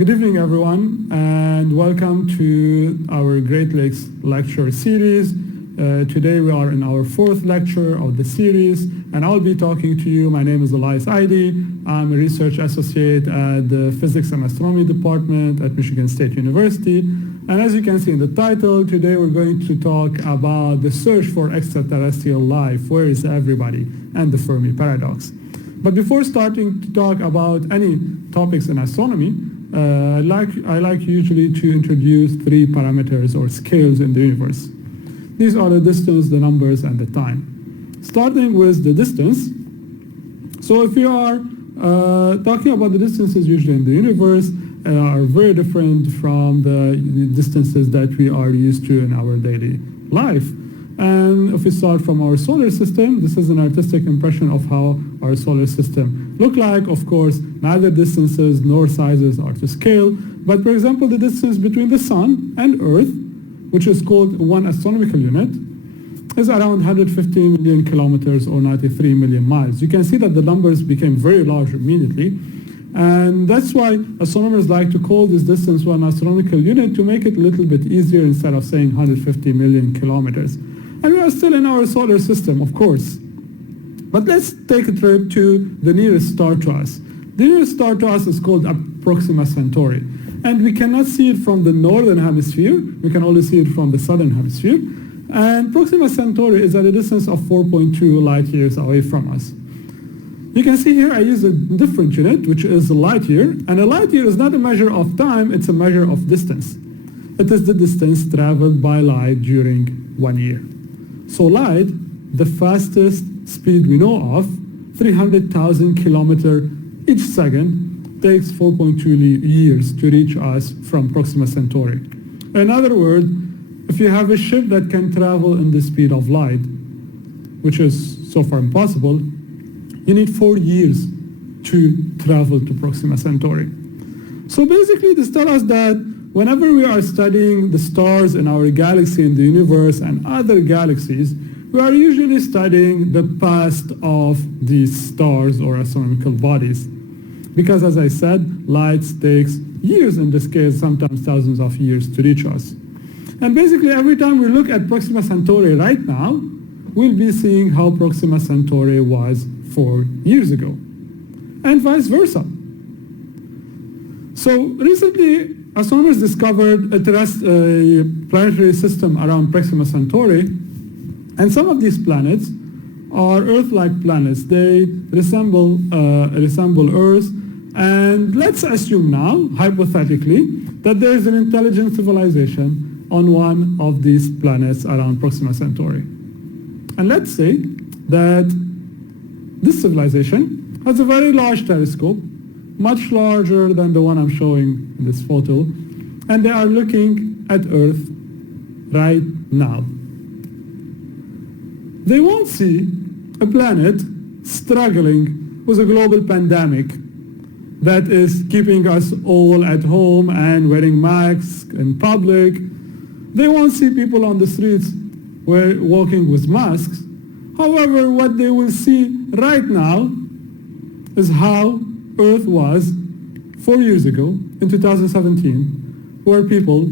Good evening, everyone, and welcome to our Great Lakes lecture series. Today we are in our fourth lecture of the series, and I'll be talking to you. My name is Elias Aydi. I'm a research associate at the Physics and Astronomy Department at Michigan State University. And as you can see in the title, today we're going to talk about the search for extraterrestrial life. Where is everybody? And the Fermi paradox. But before starting to talk about any topics in astronomy, I like usually to introduce three parameters or scales in the universe. These are the distance, the numbers, and the time. Starting with the distance. So if you are talking about the distances usually in the universe, are very different from the distances that we are used to in our daily life. And if we start from our solar system, this is an artistic impression of how our solar system look like. Of course, neither distances nor sizes are to scale. But for example, the distance between the sun and Earth, which is called 1 astronomical unit, is around 150 million kilometers or 93 million miles. You can see that the numbers became very large immediately. And that's why astronomers like to call this distance 1 astronomical unit to make it a little bit easier instead of saying 150 million kilometers. And we are still in our solar system, of course. But let's take a trip to the nearest star to us. The nearest star to us is called Proxima Centauri. And we cannot see it from the northern hemisphere. We can only see it from the southern hemisphere. And Proxima Centauri is at a distance of 4.2 light years away from us. You can see here I use a different unit, which is a light year. And a light year is not a measure of time, it's a measure of distance. It is the distance traveled by light during 1 year. So light, the fastest speed we know of, 300,000 kilometers each second, takes 4.2 years to reach us from Proxima Centauri. In other words, if you have a ship that can travel in the speed of light, which is so far impossible, you need 4 years to travel to Proxima Centauri. So basically this tells us that whenever we are studying the stars in our galaxy in the universe and other galaxies, we are usually studying the past of these stars or astronomical bodies. Because as I said, light takes years in this case, sometimes thousands of years to reach us. And basically every time we look at Proxima Centauri right now, we'll be seeing how Proxima Centauri was 4 years ago, and vice versa. So recently, astronomers discovered a planetary system around Proxima Centauri, and some of these planets are Earth-like planets. They resemble Earth, and let's assume now, hypothetically, that there is an intelligent civilization on one of these planets around Proxima Centauri. And let's say that this civilization has a very large telescope, much larger than the one I'm showing in this photo, and they are looking at Earth right now. They won't see a planet struggling with a global pandemic that is keeping us all at home and wearing masks in public. They won't see people on the streets walking with masks. However, what they will see right now is how Earth was 4 years ago, in 2017, where people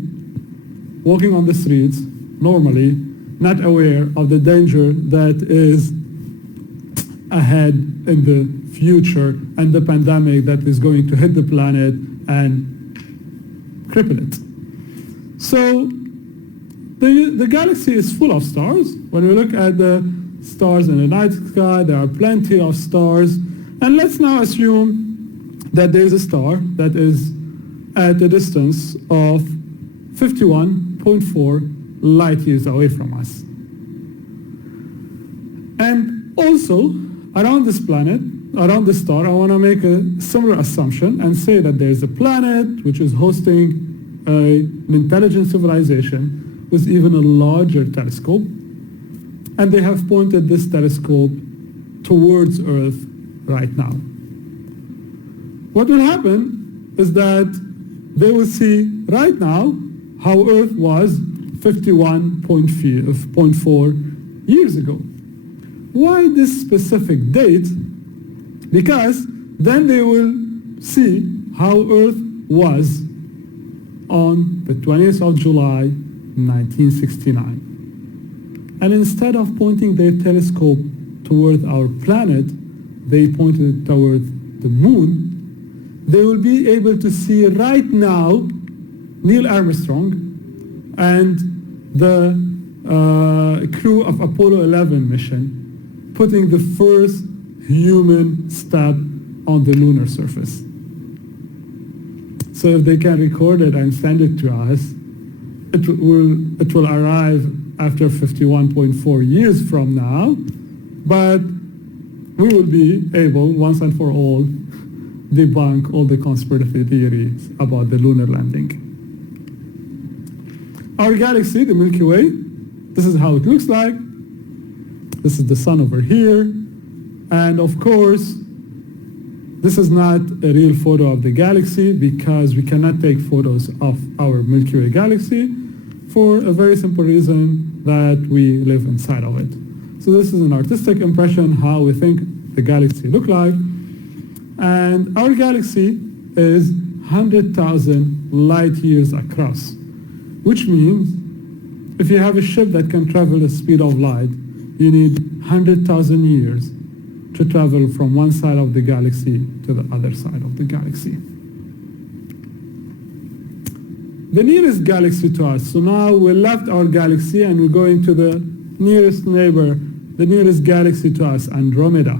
walking on the streets normally, not aware of the danger that is ahead in the future and the pandemic that is going to hit the planet and cripple it. So the galaxy is full of stars. When we look at the stars in the night sky, there are plenty of stars. And let's now assume that there is a star that is at a distance of 51.4 light years away from us. And also, around this planet, around this star, I want to make a similar assumption and say that there is a planet which is hosting an intelligent civilization with even a larger telescope, and they have pointed this telescope towards Earth right now. What will happen is that they will see right now how Earth was 51.4 years ago. Why this specific date? Because then they will see how Earth was on the 20th of July, 1969. And instead of pointing their telescope toward our planet, they pointed it toward the moon. They will be able to see right now Neil Armstrong and the crew of Apollo 11 mission putting the first human step on the lunar surface. So if they can record it and send it to us, it will arrive after 51.4 years from now, but we will be able, once and for all, debunk all the conspiracy theories about the lunar landing. Our galaxy, the Milky Way, this is how it looks like. This is the sun over here. And of course, this is not a real photo of the galaxy because we cannot take photos of our Milky Way galaxy for a very simple reason that we live inside of it. So this is an artistic impression how we think the galaxy look like. And our galaxy is 100,000 light years across, which means if you have a ship that can travel the speed of light, you need 100,000 years to travel from one side of the galaxy to the other side of the galaxy. The nearest galaxy to us, so now we left our galaxy and we're going to the nearest neighbor, the nearest galaxy to us, Andromeda.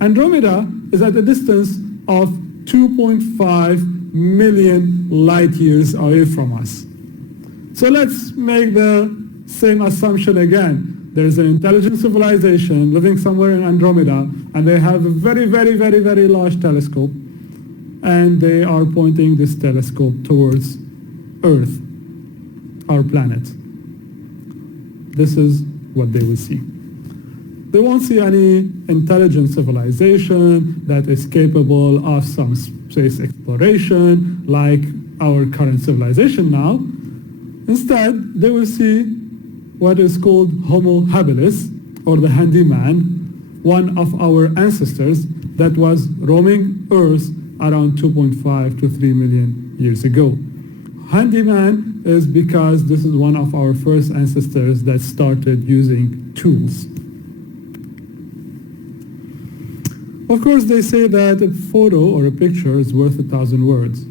Andromeda is at a distance of 2.5 million light years away from us. So let's make the same assumption again. There's an intelligent civilization living somewhere in Andromeda, and they have a very, very, very, very large telescope, and they are pointing this telescope towards Earth, our planet. This is what they will see. They won't see any intelligent civilization that is capable of some space exploration like our current civilization now. Instead, they will see what is called Homo habilis, or the handyman, one of our ancestors that was roaming Earth around 2.5 to 3 million years ago. Handyman is because this is one of our first ancestors that started using tools. Of course, they say that a photo or a picture is worth 1,000 words.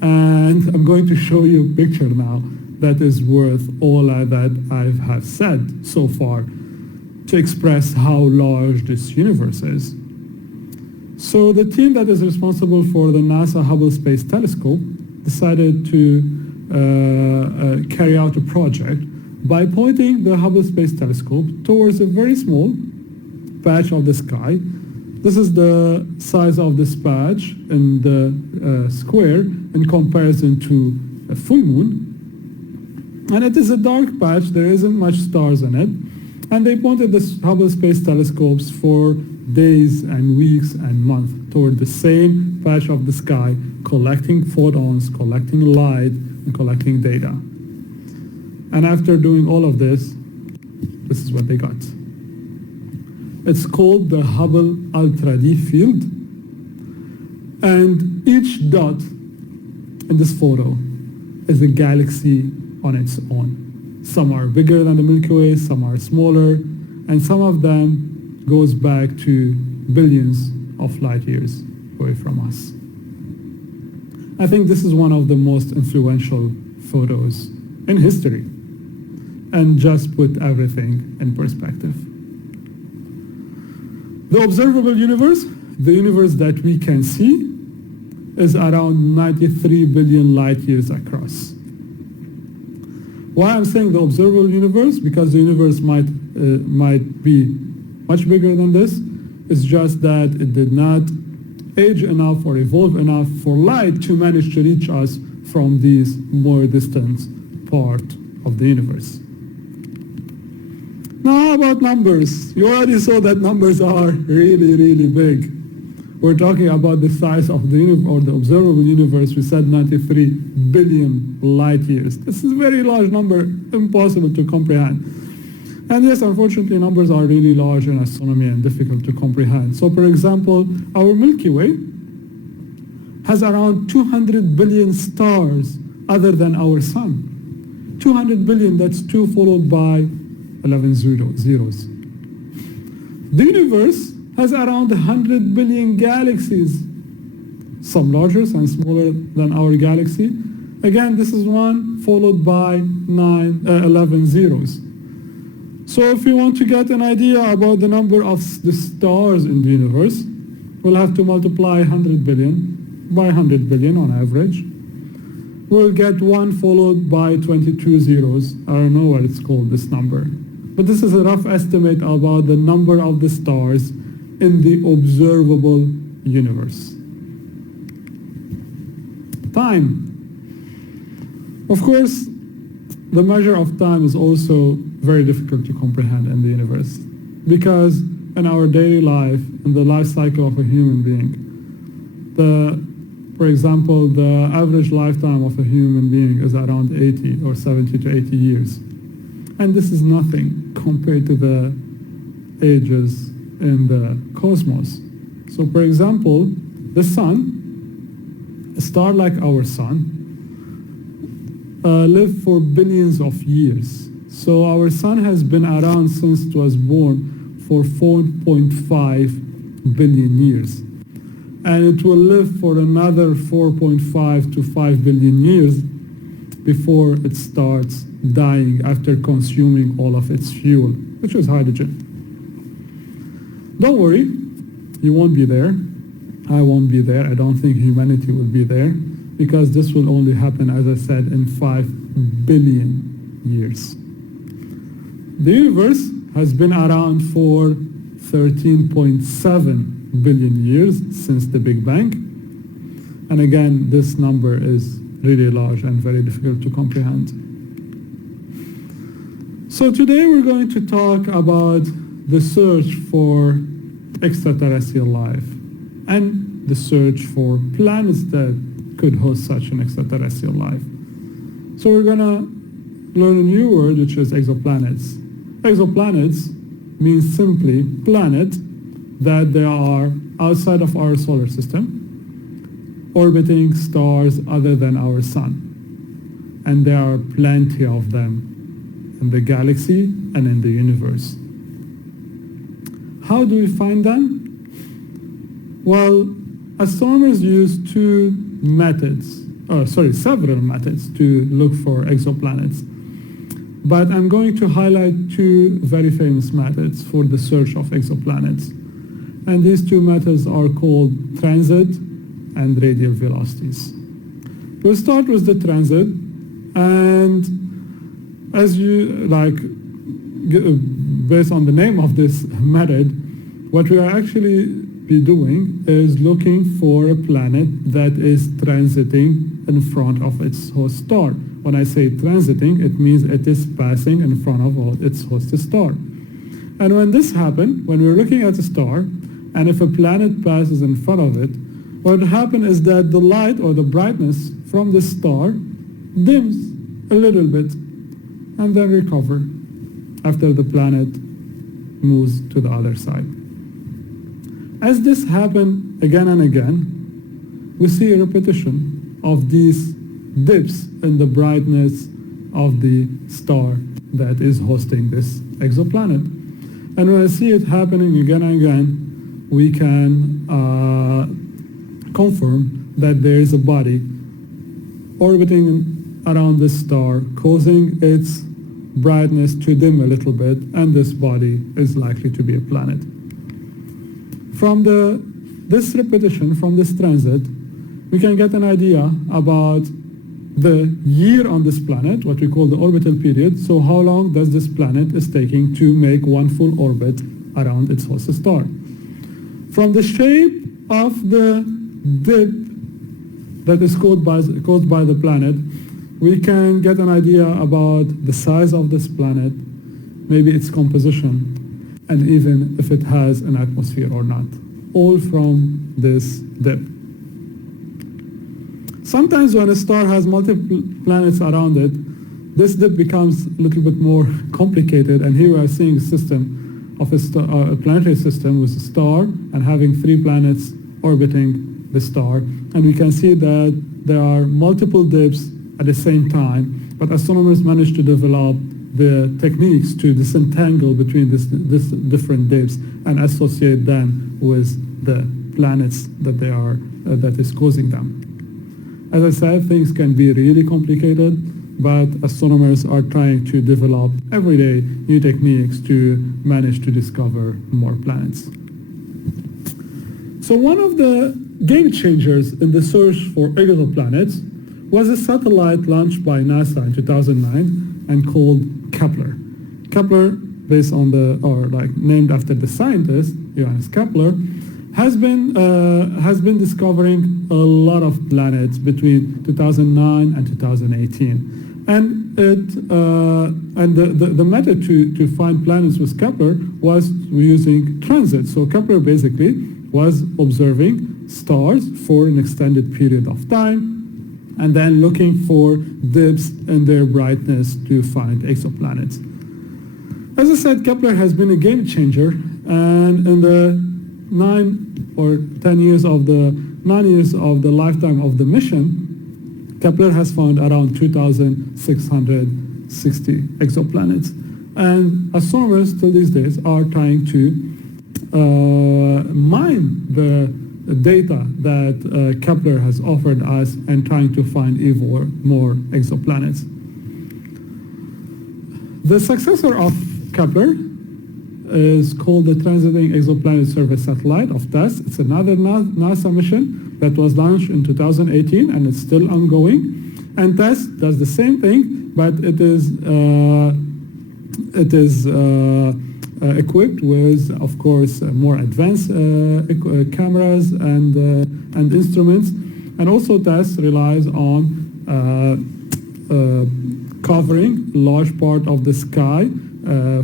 And I'm going to show you a picture now that is worth all that I have said so far to express how large this universe is. So the team that is responsible for the NASA Hubble Space Telescope decided to carry out a project by pointing the Hubble Space Telescope towards a very small patch of the sky. This is the size of this patch in the square in comparison to a full moon. And it is a dark patch, there isn't much stars in it. And they pointed the Hubble Space Telescopes for days and weeks and months toward the same patch of the sky, collecting photons, collecting light, and collecting data. And after doing all of this is what they got. It's called the Hubble Ultra Deep Field. And each dot in this photo is a galaxy on its own. Some are bigger than the Milky Way, some are smaller, and some of them goes back to billions of light years away from us. I think this is one of the most influential photos in history, and just put everything in perspective. The observable universe, the universe that we can see, is around 93 billion light years across. Why I'm saying the observable universe? Because the universe might be much bigger than this. It's just that it did not age enough or evolve enough for light to manage to reach us from these more distant part of the universe. Now, how about numbers? You already saw that numbers are really, really big. We're talking about the size of the universe, or the observable universe. We said 93 billion light years. This is a very large number, impossible to comprehend. And yes, unfortunately, numbers are really large in astronomy and difficult to comprehend. So, for example, our Milky Way has around 200 billion stars other than our sun. 200 billion, that's 2 followed by 11 zeros. The universe has around 100 billion galaxies, some larger, some smaller than our galaxy. Again, this is 1 followed by 11 zeros. So if you want to get an idea about the number of the stars in the universe, we'll have to multiply 100 billion by 100 billion on average. We'll get 1 followed by 22 zeros. I don't know what it's called, this number. But this is a rough estimate about the number of the stars in the observable universe. Time. Of course, the measure of time is also very difficult to comprehend in the universe, because in our daily life, in the life cycle of a human being, for example, the average lifetime of a human being is around 80 or 70 to 80 years. And this is nothing compared to the ages in the cosmos. So for example, the sun, a star like our sun, lived for billions of years. So our sun has been around since it was born for 4.5 billion years. And it will live for another 4.5 to 5 billion years before it starts dying after consuming all of its fuel, which is hydrogen. Don't worry, you won't be there. I won't be there. I don't think humanity will be there, because this will only happen, as I said, in 5 billion years. The universe has been around for 13.7 billion years since the Big Bang. And again, this number is really large and very difficult to comprehend. So today we're going to talk about the search for extraterrestrial life and the search for planets that could host such an extraterrestrial life. So we're going to learn a new word, which is exoplanets. Exoplanets means simply planet that they are outside of our solar system, orbiting stars other than our sun. And there are plenty of them in the galaxy and in the universe. How do we find them? Well, astronomers use several methods to look for exoplanets. But I'm going to highlight 2 very famous methods for the search of exoplanets. And these 2 methods are called transit and radial velocities. We'll start with the transit, and as you based on the name of this method, what we are actually be doing is looking for a planet that is transiting in front of its host star. When I say transiting, it means it is passing in front of its host star. And when this happens, when we're looking at a star, and if a planet passes in front of it, what will happen is that the light or the brightness from the star dims a little bit and then recover after the planet moves to the other side. As this happens again and again, we see a repetition of these dips in the brightness of the star that is hosting this exoplanet. And when I see it happening again and again, we can confirm that there is a body orbiting around this star, causing its brightness to dim a little bit, and this body is likely to be a planet. From this repetition, from this transit, we can get an idea about the year on this planet, what we call the orbital period. So how long does this planet is taking to make one full orbit around its host star? From the shape of the dip that is caused by the planet, we can get an idea about the size of this planet, maybe its composition, and even if it has an atmosphere or not, all from this dip. Sometimes when a star has multiple planets around it, this dip becomes a little bit more complicated, and here we are seeing a system of a planetary system with a star and having 3 planets orbiting the star, and we can see that there are multiple dips at the same time, but astronomers managed to develop the techniques to disentangle between this different dips and associate them with the planets that that is causing them. As I said, things can be really complicated, but astronomers are trying to develop every day new techniques to manage to discover more planets. So one of the game changers in the search for exoplanets was a satellite launched by NASA in 2009 and called Kepler. Kepler, based on named after the scientist Johannes Kepler, has been discovering a lot of planets between 2009 and 2018, and the method to find planets with Kepler was using transit. So Kepler basically was observing stars for an extended period of time, and then looking for dips in their brightness to find exoplanets. As I said, Kepler has been a game changer, and in the 9 or 10 years of the 9 years of the lifetime of the mission, Kepler has found around 2,660 exoplanets. And astronomers till these days are trying to mine the data that Kepler has offered us and trying to find even more exoplanets. The successor of Kepler is called the Transiting Exoplanet Survey Satellite of TESS. It's another NASA mission that was launched in 2018 and it's still ongoing. And TESS does the same thing, but it is equipped with, of course, more advanced cameras and instruments. And also TESS relies on covering a large part of the sky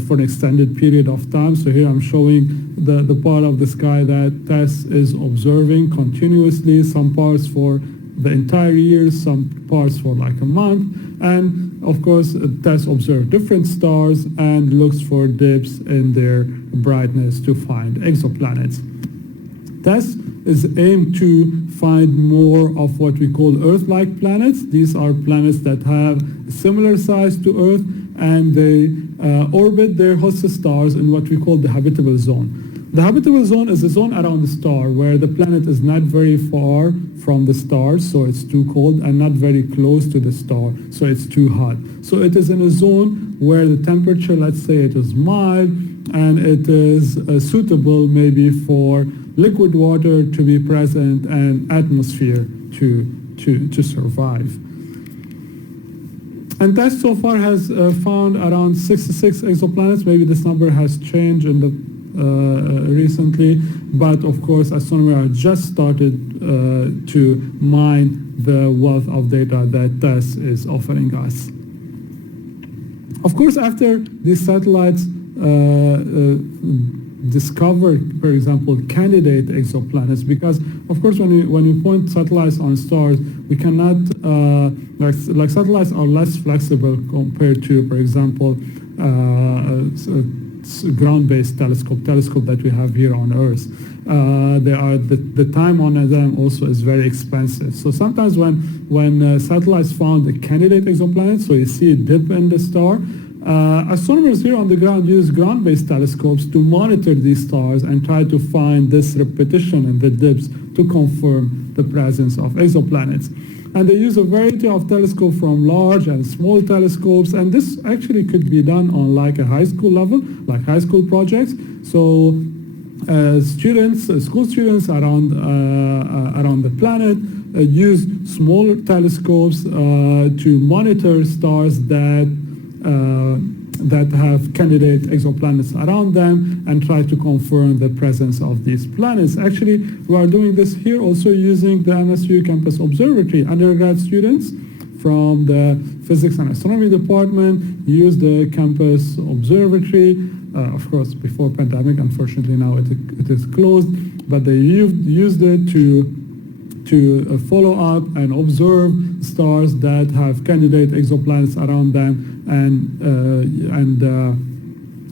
for an extended period of time. So here I'm showing the part of the sky that TESS is observing continuously, some parts for the entire year, some parts for like a month. And of course, TESS observes different stars and looks for dips in their brightness to find exoplanets. TESS is aimed to find more of what we call Earth-like planets. These are planets that have a similar size to Earth, and they orbit their host stars in what we call the habitable zone. The habitable zone is a zone around the star where the planet is not very far from the stars, so it's too cold, and not very close to the star, so it's too hot. So it is in a zone where the temperature, let's say it is mild, and it is suitable maybe for liquid water to be present and atmosphere to survive. And TESS so far has found around 66 exoplanets. Maybe this number has changed in the recently, but of course astronomers have just started to mine the wealth of data that TESS is offering us. Of course, after these satellites discover, for example, candidate exoplanets, because of course when we point satellites on stars, we cannot, like satellites are less flexible compared to, for example, ground-based telescope that we have here on Earth. The time on them also is very expensive. So sometimes when satellites found a candidate exoplanet, so you see a dip in the star, astronomers here on the ground use ground-based telescopes to monitor these stars and try to find this repetition in the dips to confirm the presence of exoplanets. And they use a variety of telescopes from large and small telescopes, and this actually could be done on like a high school level, like high school projects. So school students around the planet use small telescopes to monitor stars that have candidate exoplanets around them and try to confirm the presence of these planets. Actually, we are doing this here also using the MSU Campus Observatory. Undergrad students from the Physics and Astronomy department use the Campus Observatory. Of course, before pandemic, unfortunately now it is closed, but they used it to follow up and observe stars that have candidate exoplanets around them, and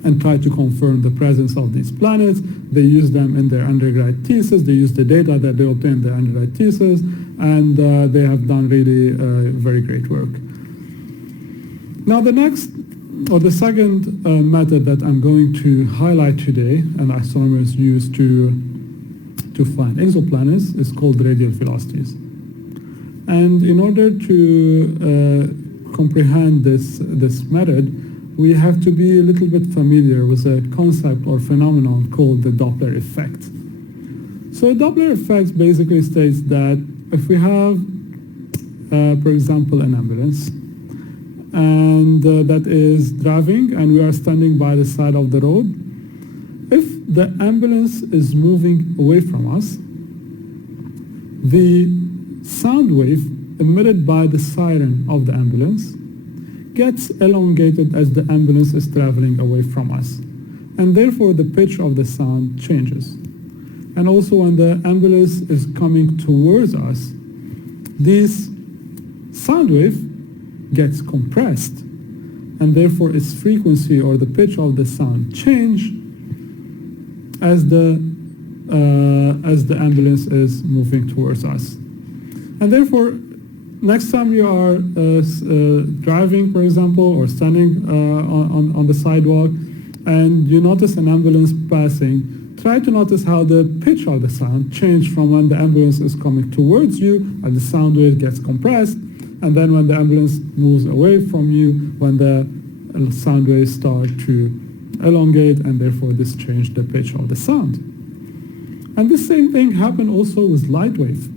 and try to confirm the presence of these planets. They use them in their undergrad thesis. They use the data that they obtained in their undergrad thesis, and they have done really very great work. Now the next, or the second method that I'm going to highlight today, and astronomers use to find exoplanets, is called radial velocities. And in order to comprehend this method, we have to be a little bit familiar with a concept or phenomenon called the Doppler effect. So Doppler effect basically states that if we have, for example, an ambulance, and that is driving, and we are standing by the side of the road, if the ambulance is moving away from us, the sound wave emitted by the siren of the ambulance gets elongated as the ambulance is traveling away from us. And therefore the pitch of the sound changes. And also when the ambulance is coming towards us, this sound wave gets compressed, and therefore its frequency or the pitch of the sound change as the ambulance is moving towards us. And therefore, next time you are driving, for example, or standing on the sidewalk, and you notice an ambulance passing, try to notice how the pitch of the sound changed from when the ambulance is coming towards you, and the sound wave gets compressed, and then when the ambulance moves away from you, when the sound waves start to elongate, and therefore this changed the pitch of the sound. And the same thing happened also with light wave.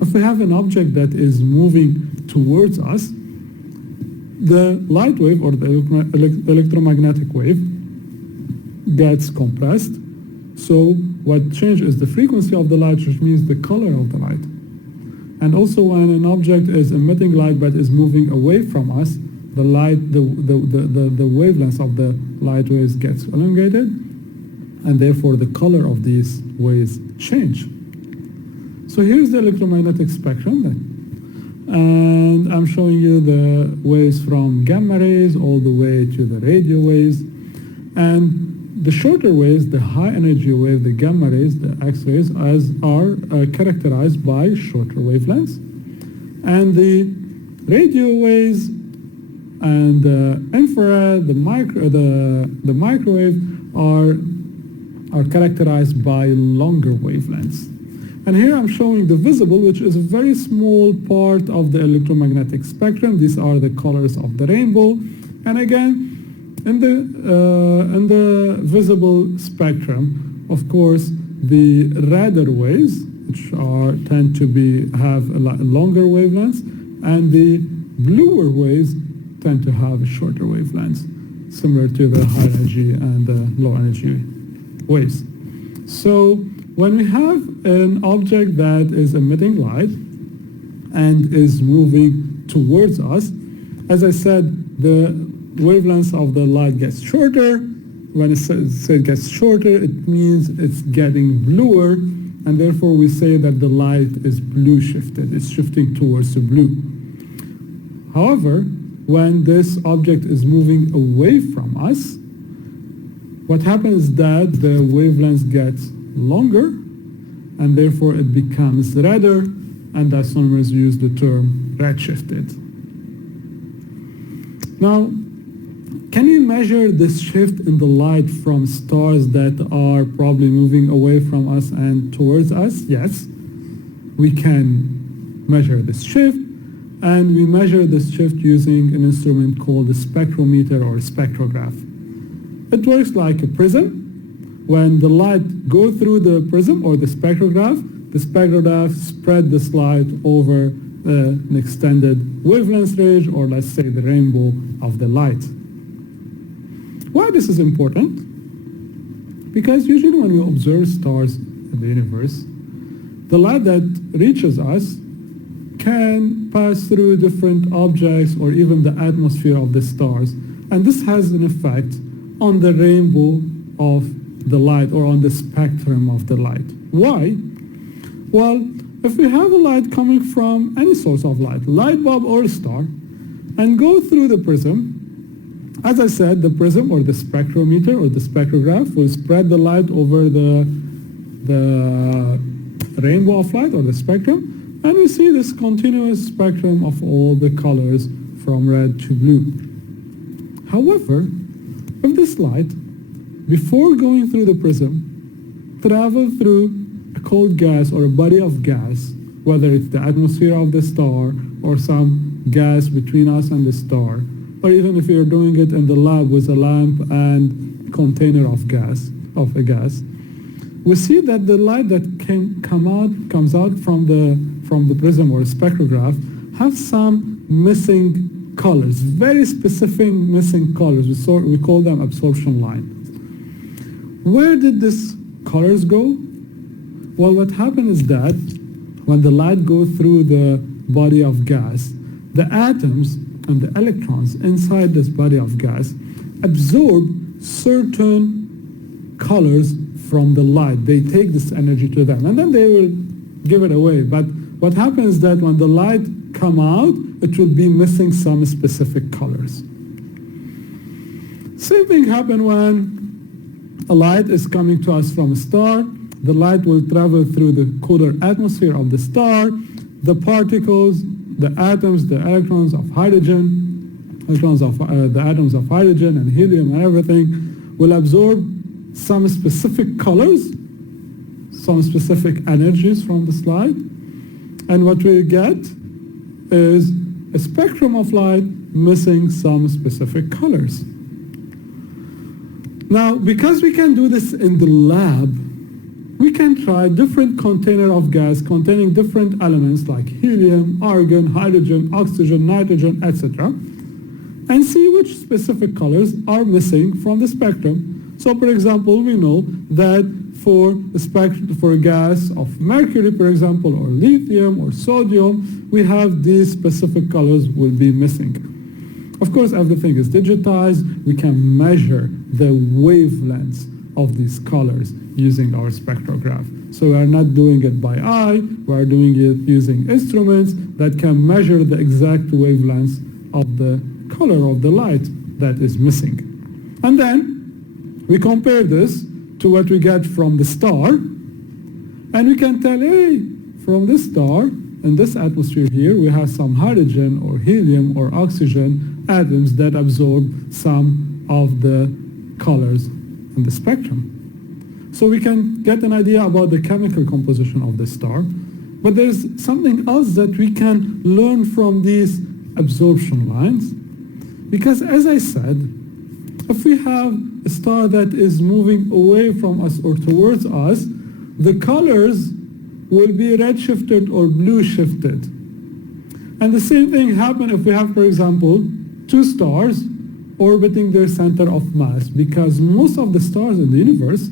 If we have an object that is moving towards us, the light wave or the electromagnetic wave gets compressed. So what changes is the frequency of the light, which means the color of the light. And also when an object is emitting light but is moving away from us, the wavelength of the light waves gets elongated, and therefore the color of these waves change. So here's the electromagnetic spectrum, and I'm showing you the waves from gamma rays all the way to the radio waves. And the shorter waves, the high energy wave, the gamma rays, the X-rays, are characterized by shorter wavelengths. And the radio waves and the infrared, the microwave are characterized by longer wavelengths. And here I'm showing the visible, which is a very small part of the electromagnetic spectrum. These are the colors of the rainbow. And again, in the visible spectrum, of course, the redder waves, which tend to have longer wavelengths, and the bluer waves tend to have shorter wavelengths, similar to the high energy and the low energy waves. So when we have an object that is emitting light and is moving towards us, as I said, the wavelength of the light gets shorter. When it gets shorter, it means it's getting bluer, and therefore we say that the light is blue shifted. It's shifting towards the blue. However, when this object is moving away from us, what happens is that the wavelength gets longer, and therefore it becomes redder, and astronomers use the term redshifted. Now, can we measure this shift in the light from stars that are probably moving away from us and towards us? Yes, we can measure this shift, and we measure this shift using an instrument called a spectrometer or a spectrograph. It works like a prism. When the light goes through the prism or the spectrograph spread this light over an extended wavelength range, or let's say the rainbow of the light. Why this is important? Because usually when we observe stars in the universe, the light that reaches us can pass through different objects or even the atmosphere of the stars, and this has an effect on the rainbow of the light or on the spectrum of the light. Why? Well, if we have a light coming from any source of light bulb or a star, and go through the prism, As I said, the prism or the spectrometer or the spectrograph will spread the light over the rainbow of light or the spectrum, and we see this continuous spectrum of all the colors from red to blue. However, if this light, before going through the prism, travel through a cold gas or a body of gas, whether it's the atmosphere of the star or some gas between us and the star, or even if you're doing it in the lab with a lamp and container of a gas, we see that the light that comes out from the prism or spectrograph have some missing colors, very specific missing colors. We call them absorption lines. Where did these colors go? Well, what happened is that when the light goes through the body of gas, the atoms and the electrons inside this body of gas absorb certain colors from the light. They take this energy to them, and then they will give it away. But what happens is that when the light come out, it will be missing some specific colors. Same thing happens when a light is coming to us from a star. The light will travel through the colder atmosphere of the star. The particles, the atoms, the electrons of hydrogen, the atoms of hydrogen and helium and everything will absorb some specific colors, some specific energies from the light. And what we get is a spectrum of light missing some specific colors. Now, because we can do this in the lab, we can try different container of gas containing different elements like helium, argon, hydrogen, oxygen, nitrogen, etc., and see which specific colors are missing from the spectrum. So, for example, we know that for a gas of mercury, for example, or lithium or sodium, we have these specific colors will be missing. Of course, everything is digitized. We can measure the wavelengths of these colors using our spectrograph. So we are not doing it by eye, we are doing it using instruments that can measure the exact wavelengths of the color of the light that is missing. And then we compare this to what we get from the star, and we can tell, hey, from this star, in this atmosphere here, we have some hydrogen or helium or oxygen atoms that absorb some of the colors in the spectrum. So we can get an idea about the chemical composition of the star, but there's something else that we can learn from these absorption lines, because as I said, if we have a star that is moving away from us or towards us, the colors will be red shifted or blue shifted. And the same thing happens if we have, for example, two stars orbiting their center of mass, because most of the stars in the universe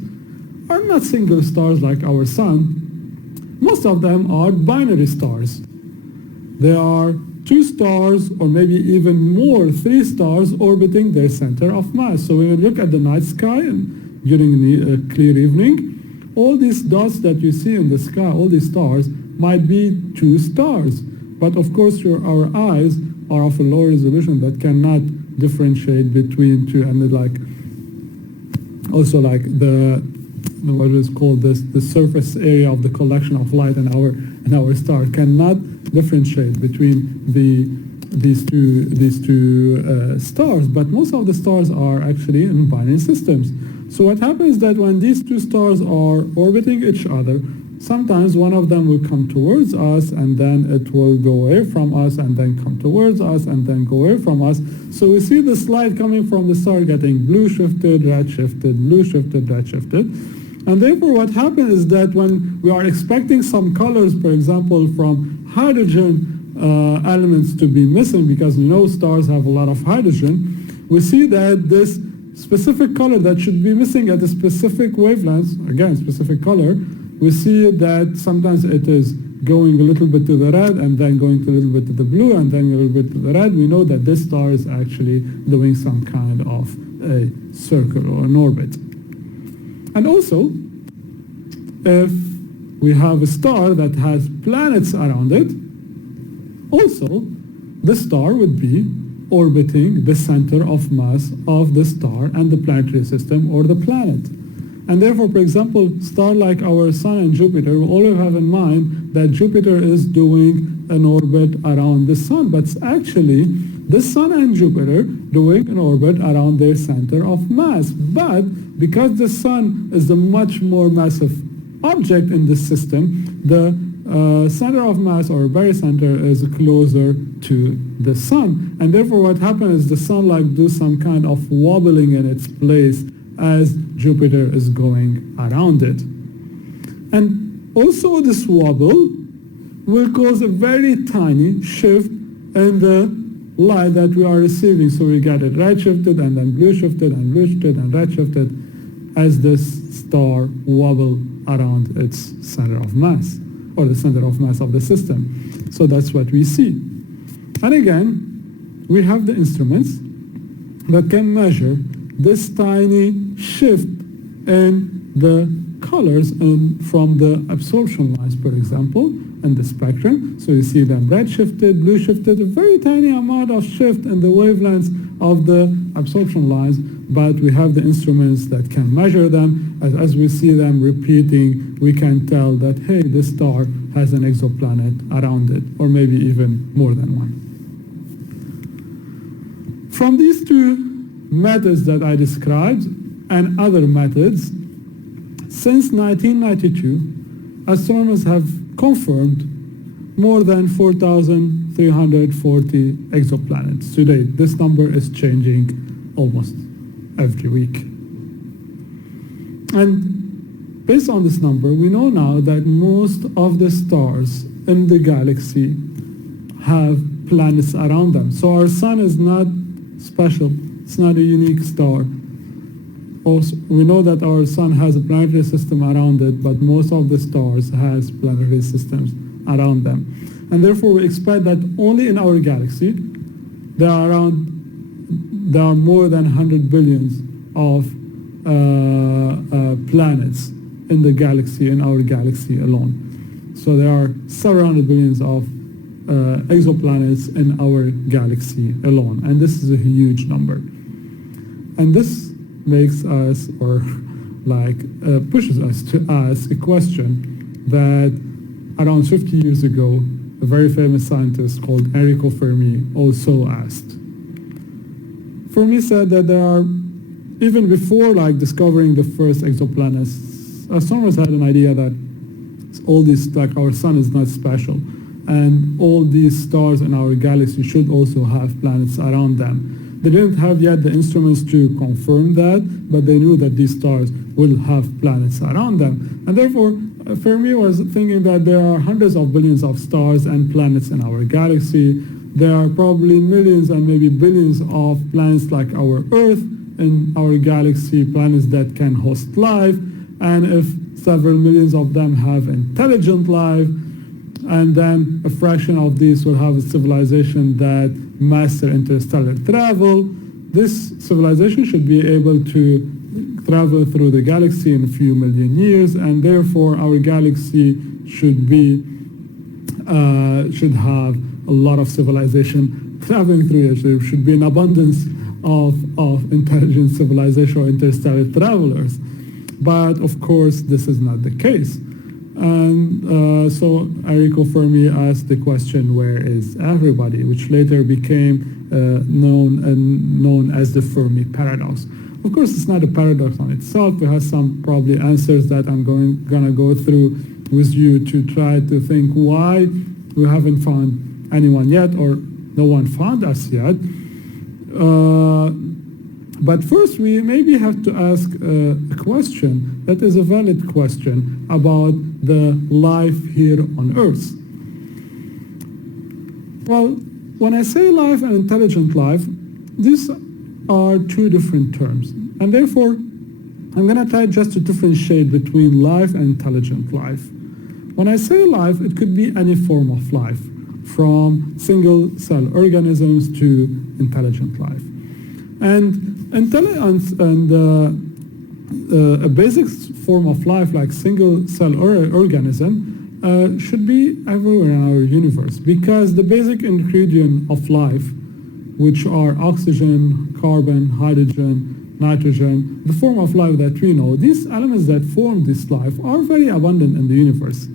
are not single stars like our sun. Most of them are binary stars. There are two stars, or maybe even more, three stars orbiting their center of mass. So when you look at the night sky and during the clear evening, all these dots that you see in the sky, all these stars, might be two stars. But of course, our eyes are of a low resolution that cannot differentiate between two, and also what is called the surface area of the collection of light in our star cannot differentiate between these two stars. But most of the stars are actually in binary systems. So what happens is that when these two stars are orbiting each other, sometimes one of them will come towards us, and then it will go away from us, and then come towards us, and then go away from us. So we see this light coming from the star getting blue shifted, red shifted, blue shifted, red shifted. And therefore what happens is that when we are expecting some colors, for example, from hydrogen elements to be missing, because stars have a lot of hydrogen, we see that this specific color that should be missing at a specific wavelength, again, specific color, we see that sometimes it is going a little bit to the red, and then going a little bit to the blue, and then a little bit to the red. We know that this star is actually doing some kind of a circle or an orbit. And also, if we have a star that has planets around it, also the star would be orbiting the center of mass of the star and the planetary system or the planet. And therefore, for example, stars like our Sun and Jupiter, we always have in mind that Jupiter is doing an orbit around the Sun, but it's actually the Sun and Jupiter doing an orbit around their center of mass. But because the Sun is a much more massive object in this system, the center of mass or barycenter is closer to the Sun. And therefore what happens is the Sun do some kind of wobbling in its place as Jupiter is going around it. And also this wobble will cause a very tiny shift in the light that we are receiving. So we get it redshifted and then blue shifted and blue shifted and redshifted as this star wobble around its center of mass or the center of mass of the system. So that's what we see. And again, we have the instruments that can measure this tiny shift in the colors from the absorption lines, for example, in the spectrum. So you see them red shifted, blue shifted, a very tiny amount of shift in the wavelengths of the absorption lines, but we have the instruments that can measure them. As we see them repeating, we can tell that, hey, this star has an exoplanet around it, or maybe even more than one. From these two methods that I described and other methods, since 1992, astronomers have confirmed more than 4,340 exoplanets. Today, this number is changing almost every week. And based on this number, we know now that most of the stars in the galaxy have planets around them. So our sun is not special. It's not a unique star. Also, we know that our sun has a planetary system around it, but most of the stars has planetary systems around them. And therefore, we expect that only in our galaxy, there are more than 100 billions of planets in the galaxy, in our galaxy alone. So there are several hundred billions of exoplanets in our galaxy alone, and this is a huge number. And this makes us, or pushes us to ask a question that around 50 years ago, a very famous scientist called Enrico Fermi also asked. Fermi said that there are, even before discovering the first exoplanets, astronomers had an idea that all these, our sun is not special, and all these stars in our galaxy should also have planets around them. They didn't have yet the instruments to confirm that, but they knew that these stars will have planets around them. And therefore, Fermi was thinking that there are hundreds of billions of stars and planets in our galaxy. There are probably millions and maybe billions of planets like our Earth in our galaxy, planets that can host life. And if several millions of them have intelligent life, and then a fraction of these will have a civilization that master interstellar travel, this civilization should be able to travel through the galaxy in a few million years, and therefore our galaxy should have a lot of civilization traveling through it. There should be an abundance of intelligent civilization or interstellar travelers. But of course, this is not the case. And so Enrico Fermi asked the question, where is everybody, which later became known as the Fermi paradox. Of course, it's not a paradox on itself. It has some probably answers that I'm going to go through with you to try to think why we haven't found anyone yet, or no one found us yet. But first, we maybe have to ask a question that is a valid question about the life here on Earth. Well, when I say life and intelligent life, these are two different terms. And therefore, I'm going to try just to differentiate between life and intelligent life. When I say life, it could be any form of life, from single-cell organisms to intelligent life. And intelligence and a basic form of life like single-cell organism should be everywhere in our universe, because the basic ingredient of life which are oxygen, carbon, hydrogen, nitrogen, the form of life that we know. These elements that form this life are very abundant in the universe.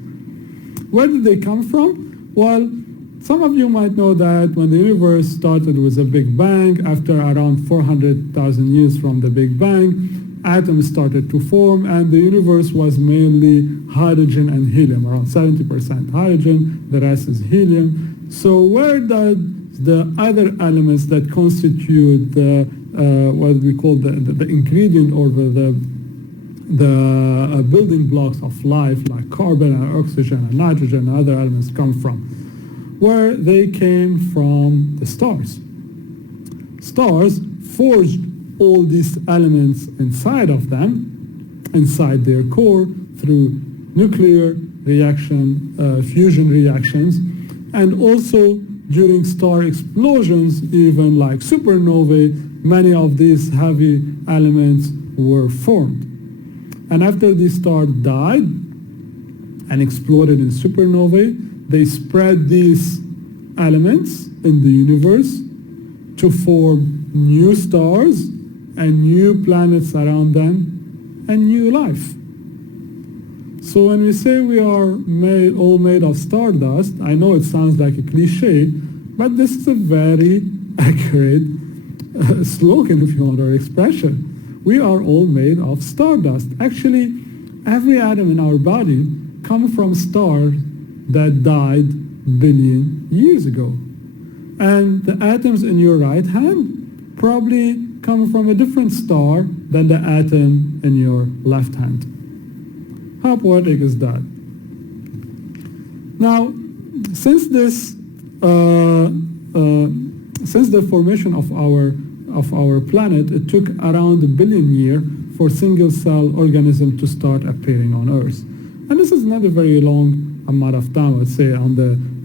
Where did they come from? Well, some of you might know that when the universe started with a Big Bang, after around 400,000 years from the Big Bang, atoms started to form, and the universe was mainly hydrogen and helium, around 70% hydrogen, the rest is helium. So where does the other elements that constitute the what we call the ingredient or the building blocks of life, like carbon and oxygen and nitrogen and other elements, come from? Where they came from the stars. Stars forged all these elements inside of them, inside their core, through nuclear reaction, fusion reactions, and also during star explosions, even like supernovae, many of these heavy elements were formed. And after the star died and exploded in supernovae, they spread these elements in the universe to form new stars and new planets around them and new life. So when we say we are all made of stardust, I know it sounds like a cliche, but this is a very accurate slogan, if you want, or expression. We are all made of stardust. Actually, every atom in our body comes from stars that died billion years ago. And the atoms in your right hand probably come from a different star than the atom in your left hand. How poetic is that? Now, since the formation of our planet, it took around 1 billion years for single-cell organisms to start appearing on Earth. And this is not a very long amount of time, I'd say,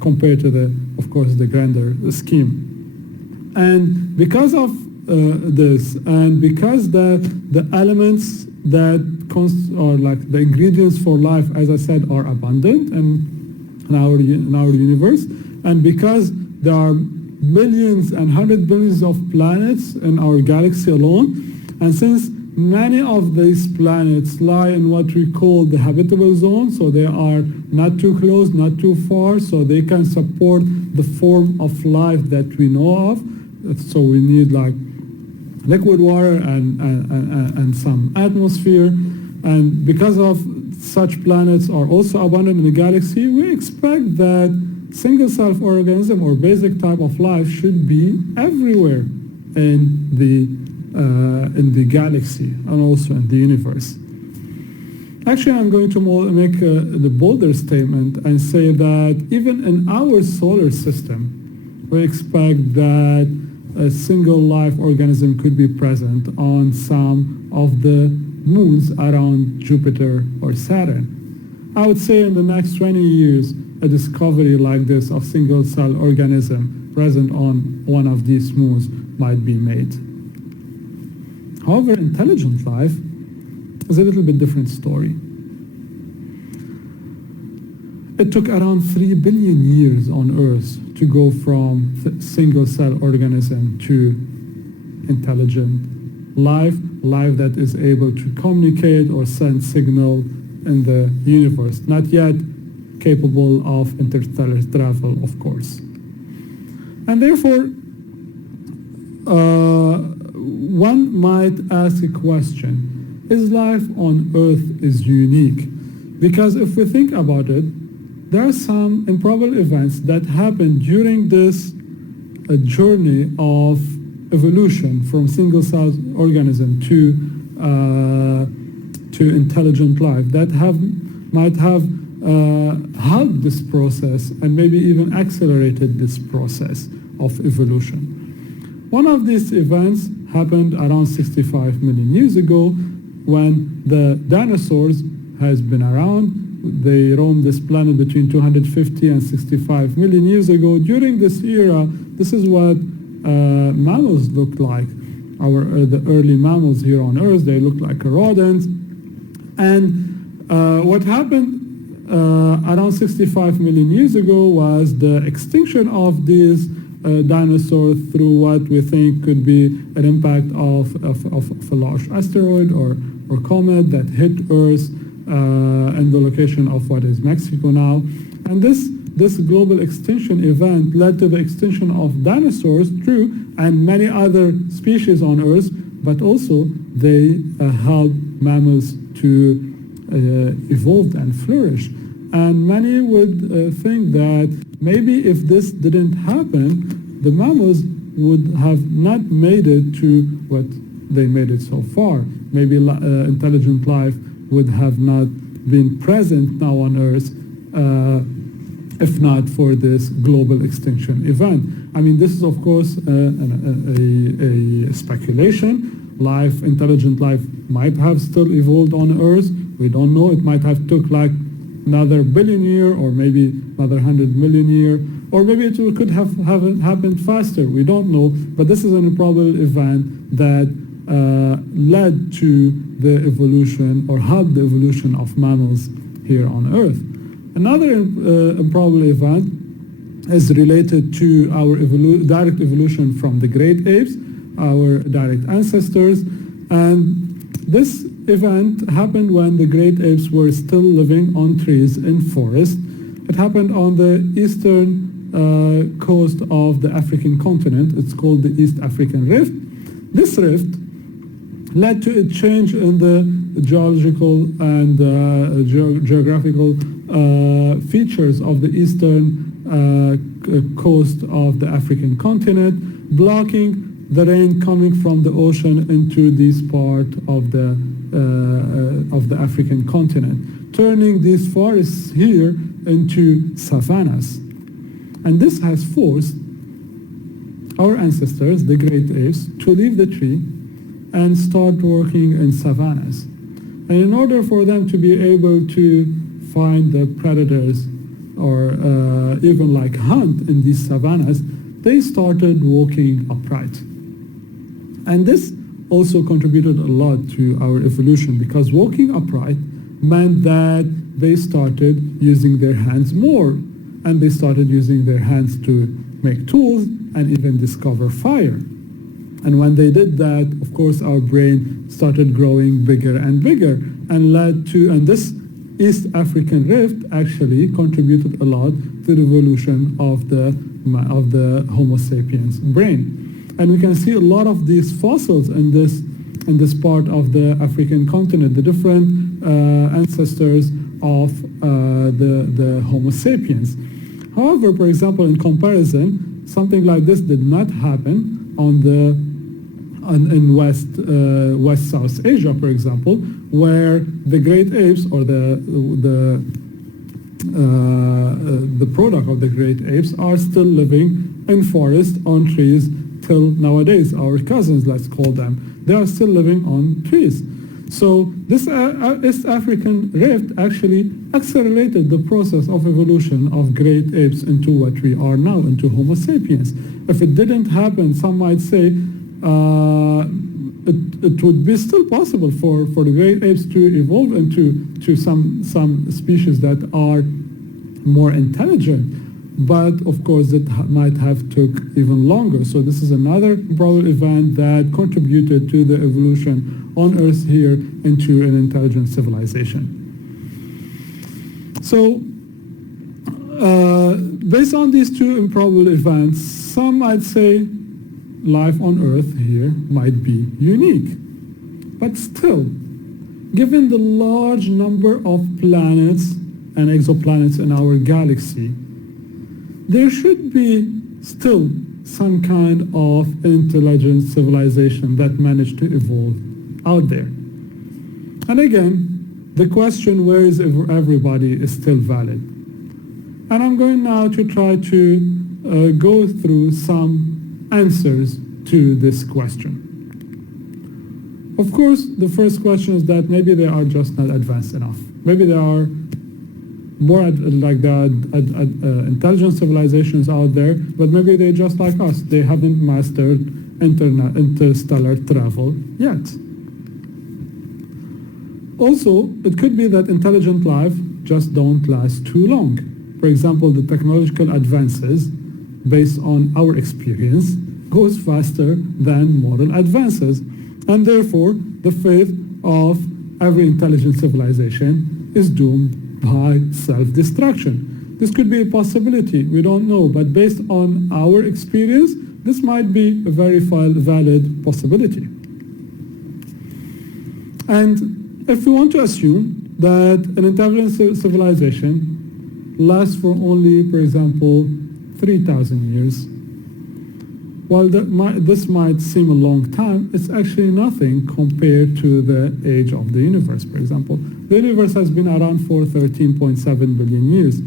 compared to of course, the grander scheme. And because of this, and because the elements that are like the ingredients for life, as I said, are abundant in our universe, and because there are millions and 100 billions of planets in our galaxy alone, and since many of these planets lie in what we call the habitable zone, so they are not too close, not too far, so they can support the form of life that we know of. So we need like liquid water and some atmosphere. And because of such planets are also abundant in the galaxy, we expect that single-cell organism or basic type of life should be everywhere in the galaxy and also in the universe. Actually, I'm going to make the bolder statement and say that even in our solar system, we expect that a single life organism could be present on some of the moons around Jupiter or Saturn. I would say in the next 20 years, a discovery like this of single-cell organism present on one of these moons might be made. However, intelligent life is a little bit different story. It took around 3 billion years on Earth to go from single-cell organism to intelligent life that is able to communicate or send signal in the universe, not yet capable of interstellar travel, of course. And therefore, one might ask a question: is life on Earth is unique? Because if we think about it, there are some improbable events that happen during this journey of evolution from single-cell organism to intelligent life that might have helped this process and maybe even accelerated this process of evolution. One of these events happened around 65 million years ago when the dinosaurs has been around. They roamed this planet between 250 and 65 million years ago. During this era, this is what mammals looked like. The early mammals here on Earth, they looked like a rodent. And what happened around 65 million years ago was the extinction of these dinosaur through what we think could be an impact of a large asteroid or comet that hit Earth in the location of what is Mexico now. And this global extinction event led to the extinction of dinosaurs, true, and many other species on Earth, but also they helped mammals to evolve and flourish. And many would think that maybe if this didn't happen, the mammals would have not made it to what they made it so far. Maybe intelligent life would have not been present now on Earth if not for this global extinction event. I mean, this is of course a speculation. Intelligent life might have still evolved on Earth. We don't know. It might have took like another billion year, or maybe another 100 million year, or maybe it could have happened faster. We don't know. But this is an improbable event that led to the evolution or helped the evolution of mammals here on Earth. Another improbable event is related to our direct evolution from the great apes, our direct ancestors. And this event happened when the great apes were still living on trees in forests. It happened on the eastern coast of the African continent. It's called the East African Rift. This rift led to a change in the geological and geographical features of the eastern coast of the African continent, blocking the rain coming from the ocean into this part of the African continent, turning these forests here into savannas. And this has forced our ancestors, the great apes, to leave the tree and start working in savannas. And in order for them to be able to find the predators or even like hunt in these savannas, they started walking upright. And this also contributed a lot to our evolution, because walking upright meant that they started using their hands more, and they started using their hands to make tools and even discover fire. And when they did that, of course, our brain started growing bigger and bigger, and led to, and this East African Rift actually contributed a lot to the evolution of the Homo sapiens brain. And we can see a lot of these fossils in this part of the African continent, the different ancestors of the Homo sapiens. However, for example, in comparison, something like this did not happen in West South Asia, for example, where the great apes, or the product of the great apes, are still living in forests on trees till nowadays. Our cousins, let's call them, they are still living on trees. So this East African Rift actually accelerated the process of evolution of great apes into what we are now, into Homo sapiens. If it didn't happen, some might say it would be still possible for the great apes to evolve into some species that are more intelligent. But of course, it might have took even longer. So this is another improbable event that contributed to the evolution on Earth here into an intelligent civilization. So based on these two improbable events, some might say life on Earth here might be unique. But still, given the large number of planets and exoplanets in our galaxy, there should be still some kind of intelligent civilization that managed to evolve out there. And again, the question, where is everybody, is still valid. And I'm going now to try to go through some answers to this question. Of course, the first question is that maybe they are just not advanced enough. Maybe there are more intelligent civilizations out there, but maybe they're just like us. They haven't mastered interstellar travel yet. Also, it could be that intelligent life just don't last too long. For example, the technological advances based on our experience, goes faster than moral advances. And therefore, the fate of every intelligent civilization is doomed by self-destruction. This could be a possibility, we don't know, but based on our experience, this might be a very valid possibility. And if we want to assume that an intelligent civilization lasts for only, for example, 3,000 years, while this might seem a long time, it's actually nothing compared to the age of the universe, for example. The universe has been around for 13.7 billion years.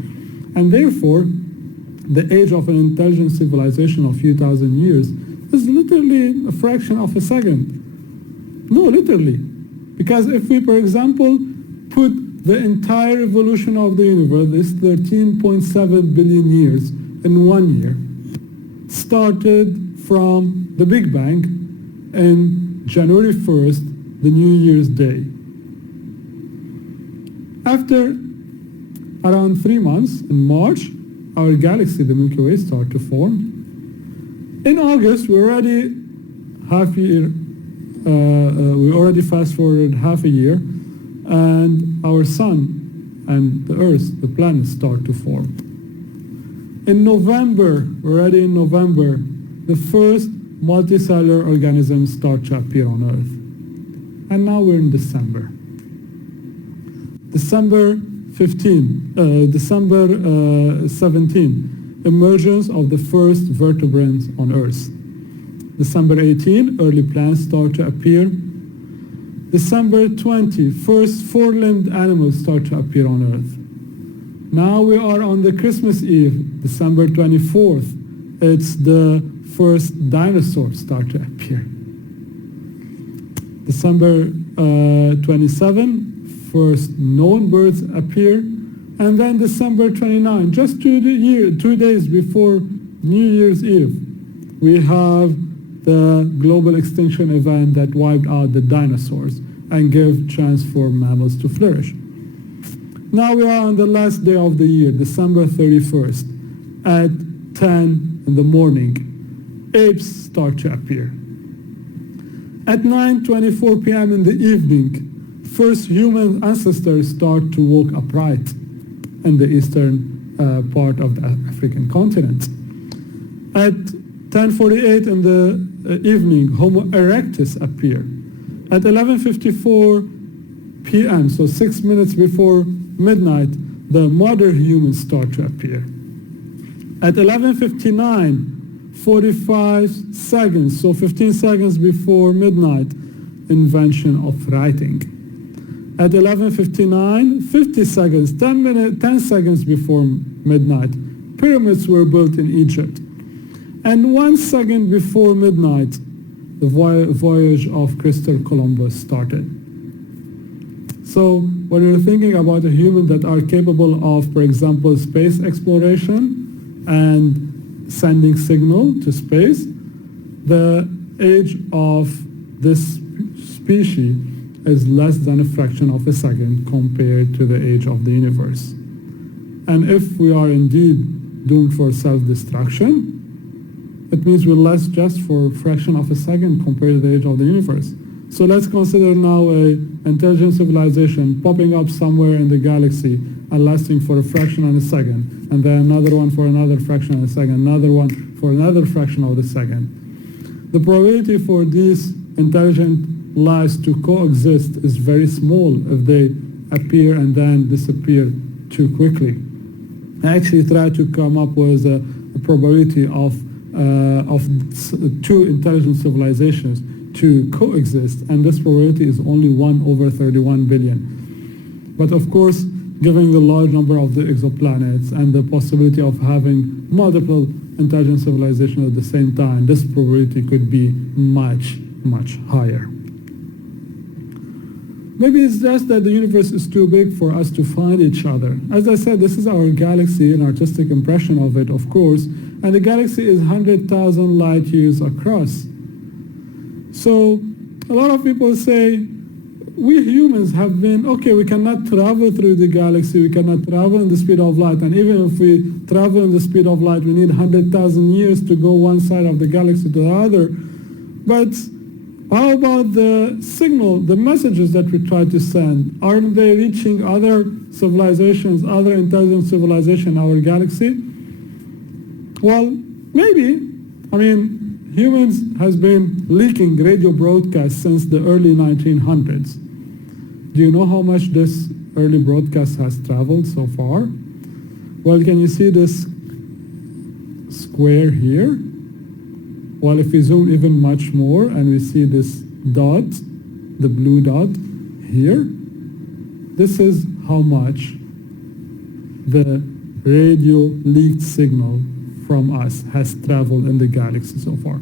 And therefore, the age of an intelligent civilization of a few thousand years is literally a fraction of a second. No, literally. Because if we, for example, put the entire evolution of the universe, this 13.7 billion years, in 1 year, started from the Big Bang in January 1st, the New Year's Day. After around 3 months, in March, our galaxy, the Milky Way, started to form. In August, we already fast forwarded half a year, and our sun and the Earth, the planets, start to form. In November, already in November, the first multicellular organisms start to appear on Earth. And now we're in December. December 17, emergence of the first vertebrates on Earth. December 18, early plants start to appear. December 20, first four-limbed animals start to appear on Earth. Now we are on the Christmas Eve, December 24th. It's the first dinosaurs start to appear. December 27, first known birds appear. And then December 29, just 2 days before New Year's Eve, we have the global extinction event that wiped out the dinosaurs and gave chance for mammals to flourish. Now we are on the last day of the year, December 31st, at 10 in the morning. Apes start to appear. At 9:24 p.m. in the evening, first human ancestors start to walk upright in the eastern part of the African continent. At 10:48 in the evening, Homo erectus appear. At 11:54 p.m., so 6 minutes before midnight, the modern humans start to appear. At 11:59, 45 seconds, so 15 seconds before midnight, invention of writing. At 11:59, 50 seconds, 10 seconds before midnight, pyramids were built in Egypt. And 1 second before midnight, the voyage of Christopher Columbus started. So when you're thinking about a human that are capable of, for example, space exploration and sending signal to space, the age of this species is less than a fraction of a second compared to the age of the universe. And if we are indeed doomed for self-destruction, it means we last just for a fraction of a second compared to the age of the universe. So let's consider now an intelligent civilization popping up somewhere in the galaxy and lasting for a fraction of a second, and then another one for another fraction of a second, another one for another fraction of a second. The probability for these intelligent lives to coexist is very small if they appear and then disappear too quickly. I actually tried to come up with a probability of two intelligent civilizations to coexist, and this probability is only 1/31 billion. But of course, given the large number of the exoplanets and the possibility of having multiple intelligent civilizations at the same time, this probability could be much, much higher. Maybe it's just that the universe is too big for us to find each other. As I said, this is our galaxy, an artistic impression of it, of course, and the galaxy is 100,000 light years across. So a lot of people say, we humans have been, okay, we cannot travel through the galaxy, we cannot travel in the speed of light, and even if we travel in the speed of light, we need 100,000 years to go one side of the galaxy to the other. But how about the signal, the messages that we try to send? Aren't they reaching other civilizations, other intelligent civilizations in our galaxy? Well, maybe. I mean, humans has been leaking radio broadcasts since the early 1900s. Do you know how much this early broadcast has traveled so far? Well, can you see this square here? Well, if we zoom even much more and we see this dot, the blue dot here, this is how much the radio leaked signal from us has traveled in the galaxy so far.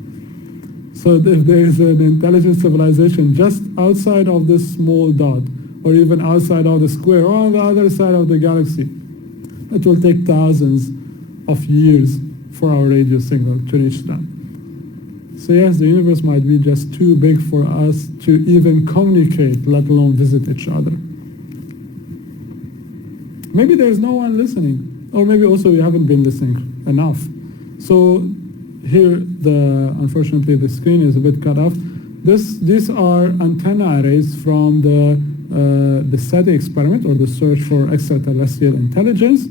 So if there is an intelligent civilization just outside of this small dot, or even outside of the square, or on the other side of the galaxy, it will take thousands of years for our radio signal to reach them. So yes, the universe might be just too big for us to even communicate, let alone visit each other. Maybe there's no one listening, or maybe also we haven't been listening enough. So here, unfortunately, the screen is a bit cut off. These are antenna arrays from the SETI experiment, or the search for extraterrestrial intelligence.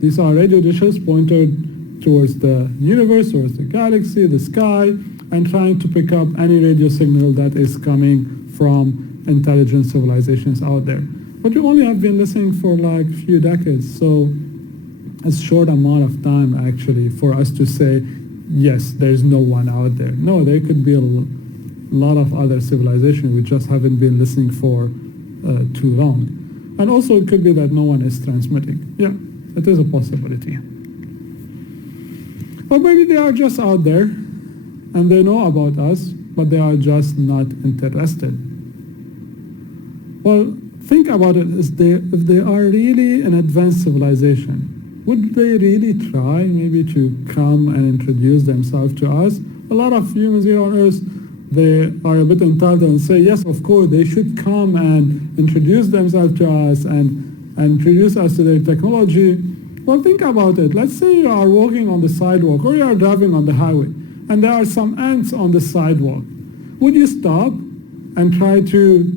These are radio dishes pointed towards the universe, towards the galaxy, the sky, and trying to pick up any radio signal that is coming from intelligent civilizations out there. But we only have been listening for like a few decades, so it's a short amount of time actually for us to say, yes, there's no one out there. No, there could be a lot of other civilizations. We just haven't been listening for too long. And also it could be that no one is transmitting. Yeah, it is a possibility. Or maybe they are just out there and they know about us, but they are just not interested. Well, think about it. If they are really an advanced civilization, would they really try maybe to come and introduce themselves to us? A lot of humans here on Earth, they are a bit entitled and say, yes, of course, they should come and introduce themselves to us and introduce us to their technology. Well, think about it. Let's say you are walking on the sidewalk or you are driving on the highway and there are some ants on the sidewalk. Would you stop and try to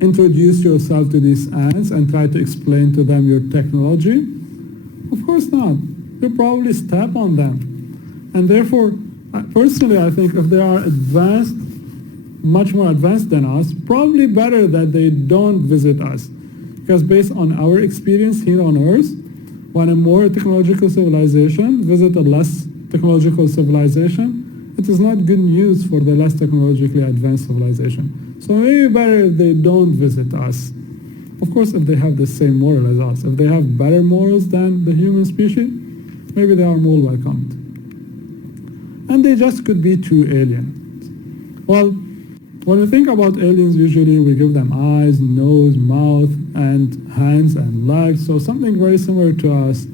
introduce yourself to these ants and try to explain to them your technology? Of course not. You'll probably step on them. And therefore, personally, I think if they are advanced, much more advanced than us, probably better that they don't visit us. Because based on our experience here on Earth, when a more technological civilization visits a less technological civilization, it is not good news for the less technologically advanced civilization. So maybe better if they don't visit us. Of course, if they have the same moral as us, if they have better morals than the human species, maybe they are more welcomed. And they just could be too alien. Well, when we think about aliens, usually we give them eyes, nose, mouth, and hands and legs, so something very similar to us.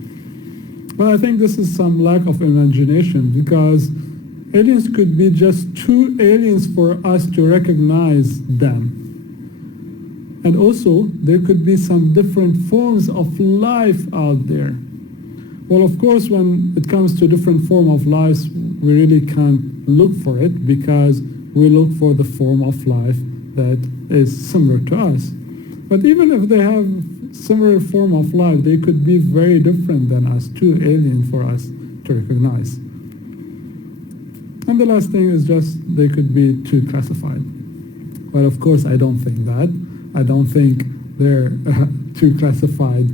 But I think this is some lack of imagination, because aliens could be just too aliens for us to recognize them. And also, there could be some different forms of life out there. Well, of course, when it comes to different form of life, we really can't look for it because we look for the form of life that is similar to us. But even if they have similar form of life, they could be very different than us, too alien for us to recognize. And the last thing is just they could be too classified. Well, of course, I don't think that. I don't think they're too classified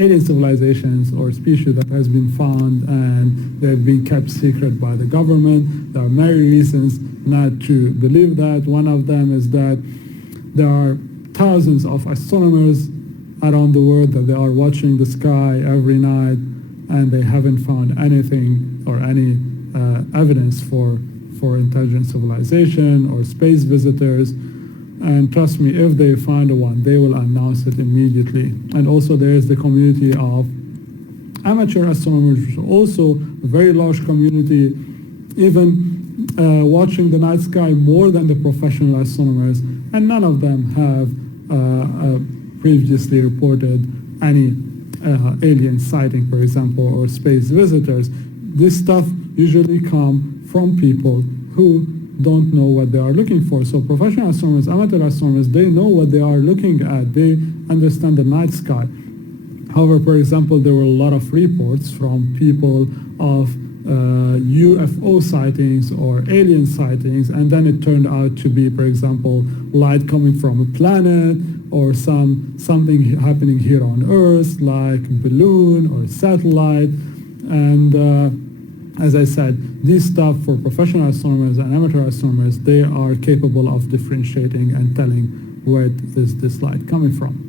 alien civilizations or species that has been found and they've been kept secret by the government. There are many reasons not to believe that. One of them is that there are thousands of astronomers around the world that they are watching the sky every night and they haven't found anything or any evidence for intelligent civilization or space visitors. And trust me, if they find one, they will announce it immediately. And also there is the community of amateur astronomers, which is also a very large community. Even watching the night sky more than the professional astronomers, and none of them have previously reported any alien sighting, for example, or space visitors. This stuff usually come from people who don't know what they are looking for. So professional astronomers, amateur astronomers, they know what they are looking at. They understand the night sky. However, for example, there were a lot of reports from people of UFO sightings or alien sightings, and then it turned out to be, for example, light coming from a planet or something happening here on Earth, like a balloon or satellite. And as I said, this stuff for professional astronomers and amateur astronomers, they are capable of differentiating and telling where is this light coming from.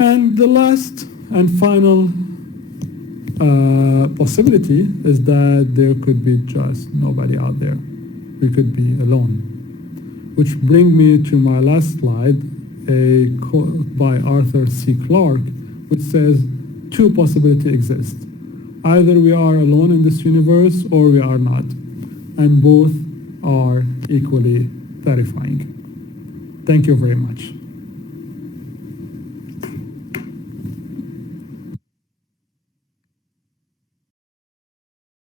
And the last and final possibility is that there could be just nobody out there. We could be alone. Which brings me to my last slide, a quote by Arthur C. Clarke, which says two possibilities exist. Either we are alone in this universe or we are not. And both are equally terrifying. Thank you very much.